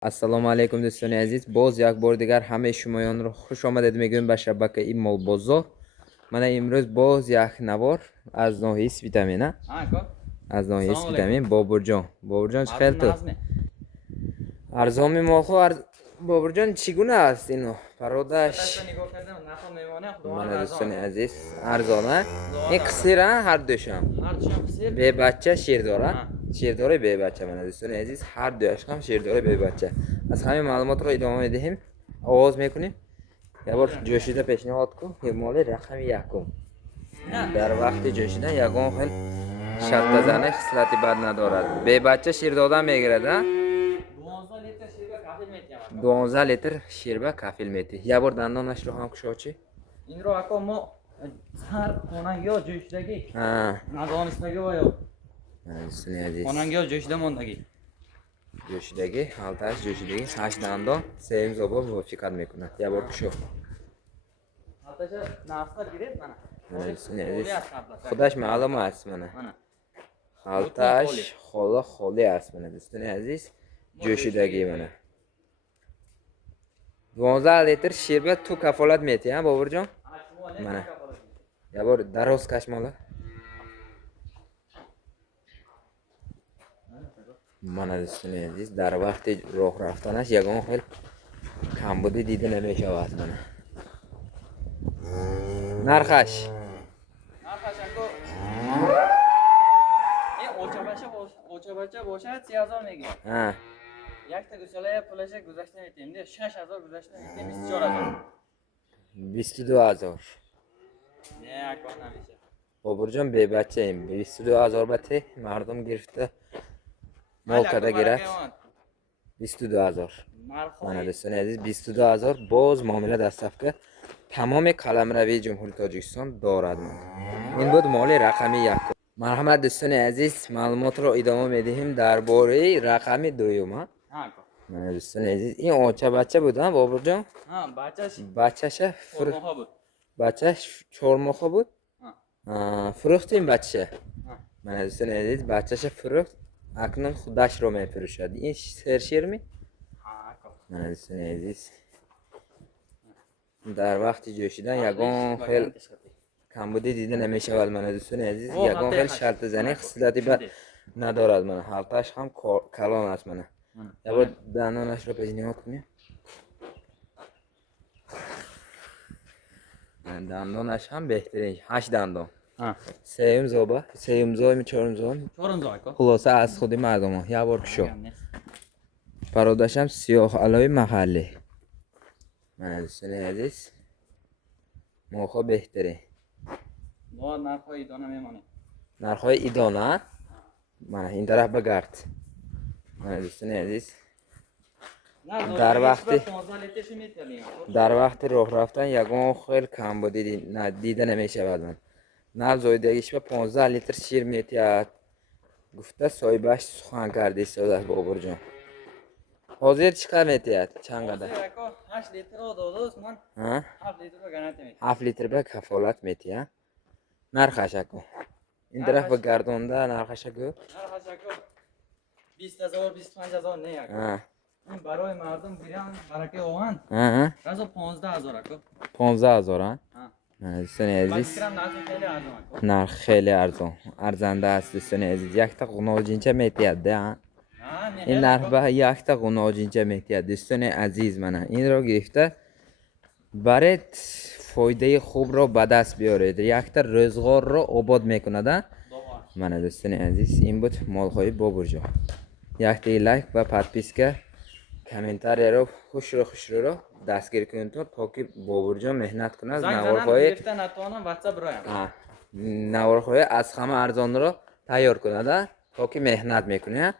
Ассалому алейкум дӯстони азиз, боз як бор дигар ҳамаи шумоёнро хуш омадед мегӯем ба шабакаи Молбозор. Мана имрӯз боз як навор аз ноҳияи Свитамин, аз ноҳияи Свитамин Бобурҷон. Бобурҷон чӣ хел ту? Арзон мемохо Бобурҷон чӣ гуна аст ино? Пародаш. Мана дӯстони азиз, арзон а? Ин қисир а ҳар душам? Бебачча ширдора? Ширдори бебачча мана дӯстони азиз, ҳар дуяш ҳам ширдори бебачча. Аз ҳамин маълумотро идома медиҳем. Оғоз мекунем. Як бор ҷӯшида пешниҳод кун. Ҳимоли рақами якум. Дар вақти ҷӯшидан ягон хел шартазани хислати бад надорад. Бебачча шир додан мегирад а? 12 литр ширба кафил метиҳ. Як бор дандонашро ҳам кушочи. Инро ако мо сар хонангиҳо ҷӯшидагӣ надонистагӣ ва ё хонангиҳо ҷӯшида мондагӣ ҷӯшидагӣ ҳалтааш ҷӯшидагӣ 8 дандон сеюм зобо мувофиқат мекунад. Як бор кушо. ҳалташа нафтар гиред мана. Худаш маълум аст мана. Ҳалтааш хола холӣ аст мана дӯстони азиз. ҷӯшидагӣ мана. 12 литр ширба ту кафолат метиҳ а Бобурҷон? Мана. Як бор дароз каш мола. Мана дӯстони азиз, дар вақти роҳ рафтанаш ягон хел камбудӣ дида намешавад мана. Нархаш? Нархаш ако ин очабача бошад 30,000 мегирад. Якта гусалая пулаша гузашта метем. 6000 гузашта метем 24000. 22000. Не ако намеша. Бобурҷон бебачаем. 22000 бате мардум гирифта мол када гирад. 22000. Мана дӯстони азиз 22000 боз муомила дастафка тамоми қаламравии ҷумҳури Тоҷикистон дорад. Ин буд моли рақами якум. Марҳамат дӯстони азиз, маълумотро идома медиҳем дар бораи рақами дуюм. Мана дӯстони азиз, ин очабача буд а Бобурҷон? Бачаша бачаш 4 моҳа буд? Фурӯхти ин бачаша? Мана дӯстони азиз, бачаша фурӯхт. Акнун худашро мефурӯшад. Ин серширми? Мана дӯстони азиз, дар вақти ҷӯшидан ягон хел камбудӣ дида намешавад. Мана дӯстони азиз, ягон хел шартазани хислати бад надорад. Мана ҳалтааш ҳам калон аст мана. Як бор дандонашро пешниҳод кунем. Дандонаш ҳам беҳтарин 8 дандон. Сеюм зоба, сеюм зоими чорум зоим. Хулоса аз худи мардумон. Як бор кушо. Пародашам сиёҳ алои маҳаллӣ. Мана дӯстони азиз, моҳо беҳтарин. Нархҳои идона мемонад. Нархҳои идона? Мана ин тараф багард. Мана дӯстони азиз, дар вақти роҳ рафтан ягон хел камбудӣ дида намешавад. Нав зоидагиш ба 15 литр шир метиҳад. Гуфта соҳибаш сухан карда истодаст Бобурҷон. Ҳозир чӣ қадар метиҳад? Чанд қадар? 8 литр додост, ман 7 литр гарантия метиҳам. 7 литр ба кафолат метиҳад. Нархаш ако? Ин тараф ба гардонда нархаша гӯ? Нархаш ако 20000 25000 не ако. ин барои мардум гирам баракаи ованд. Разо 15000 ако. 15000 а? Дӯстони азиз, нарх хеле арзон. Арзанда аст дӯстони азиз. Якта ғуноҷинча метиҳад да? ин нарх ба якта ғуноҷинча метиҳад дӯстони азиз. Мана инро гирифта баред фоидаи хубро ба даст биёред. Якта рӯзғорро обод мекунад а? Мана дӯстони азиз, ин буд молҳои Бобурҷон. Яктаи лайк ва подписка комментарияро хушрӯ дастгир кунед то ки Бобурҷон меҳнат кунад наворхоҳи аз ҳама арзонро тайёр кунад то ки меҳнат мекунад.